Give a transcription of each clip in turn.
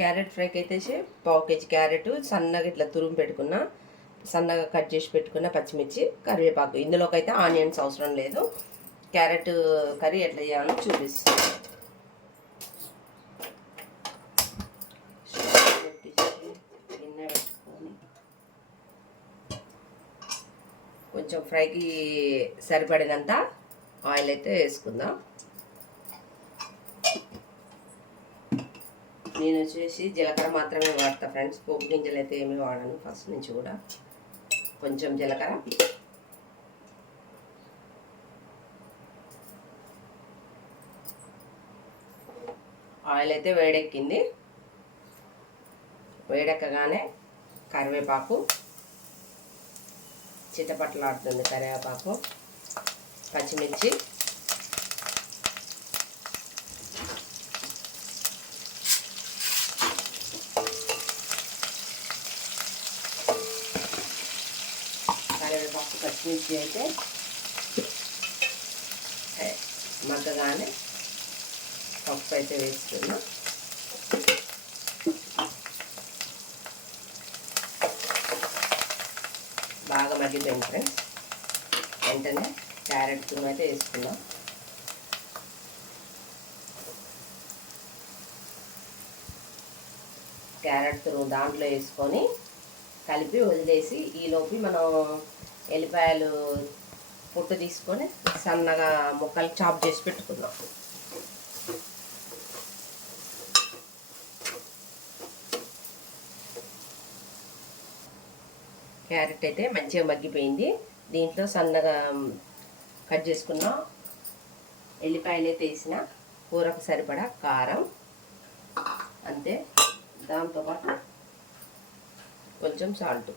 Carrot ఫ్రైకి అయితే పావు కేజీ క్యారెట్ సన్నగా ఇట్లా తురుము పెట్టుకున్న సన్నగా కట్ చేసి పెట్టుకున్న పచ్చిమిర్చి కరివేపాకు. ఇందులోకి అయితే ఆనియన్స్ అవసరం లేదు. క్యారెట్ కర్రీ ఎట్లా చేయాలో చూపిస్తాను కొంచెం ఫ్రైకి సరిపడినంత ఆయిల్ అయితే వేసుకుందాం. నేను వచ్చేసి జీలకర్ర మాత్రమే వాడతా ఫ్రెండ్స్. పోపు గింజలు అయితే ఏమీ వాడను ఫస్ట్ నుంచి కూడా. కొంచెం జీలకర్ర. ఆయిల్ అయితే వేడెక్కింది. వేడెక్కగానే కరివేపాకు. చిట్టపట్లాడుతుంది కరివేపాకు. పచ్చిమిర్చి. కరివేపాకు పచ్చిమిర్చి అయితే మద్దగానే మగ్గగానే పప్పు అయితే వేసుకున్నాం బాగా మగ్గిపోయింది ఫ్రెండ్స్. వెంటనే క్యారెట్ తురుము అయితే వేసుకున్నాం క్యారెట్ తురుము దాంట్లో వేసుకొని కలిపి వదిలేసి ఈలోపు మనం ఎల్లిపాయలు పొట్టు తీసుకొని సన్నగా ముక్కలు చాప్ చేసి పెట్టుకుందాం. క్యారెట్ అయితే మంచిగా మగ్గిపోయింది. దీంట్లో సన్నగా కట్ చేసుకున్నాం ఎల్లిపాయలు అయితే వేసిన కూరకు సరిపడా కారం అంతే. దాంతోపాటు కొంచెం సాల్ట్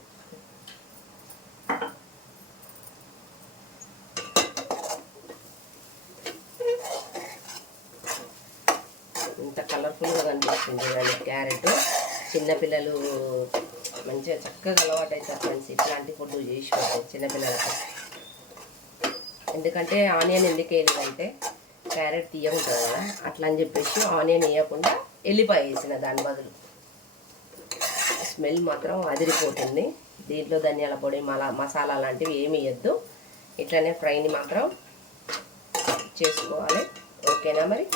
ఇంత కలర్ఫుల్గా కనిపిస్తుంది చూడండి క్యారెట్. చిన్నపిల్లలు మంచిగా చక్కగా అలవాటు అవుతారు ఫ్రెండ్స్ ఇట్లాంటి ఫుడ్ చేసి పెడతారు చిన్నపిల్లలకు. ఎందుకంటే ఆనియన్ ఎందుకు వేయలేదంటే క్యారెట్ తీయకుంటుంది కదా అట్లా అని చెప్పేసి ఆనియన్ వేయకుండా ఎల్లిపాయ వేసిన దాని బదులు. స్మెల్ మాత్రం అదిరిపోతుంది. దీంట్లో ధనియాల పొడి మలా మసాలా లాంటివి ఏమి వేయద్దు. ఇట్లనే ఫ్రైని మాత్రం చేసుకోవాలి. ఓకేనా మరి?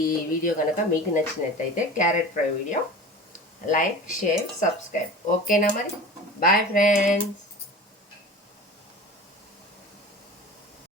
ఈ వీడియో కనుక మీకు నచ్చినట్టయితే carrot fry video like share subscribe. ఓకేనా మరి? Bye friends!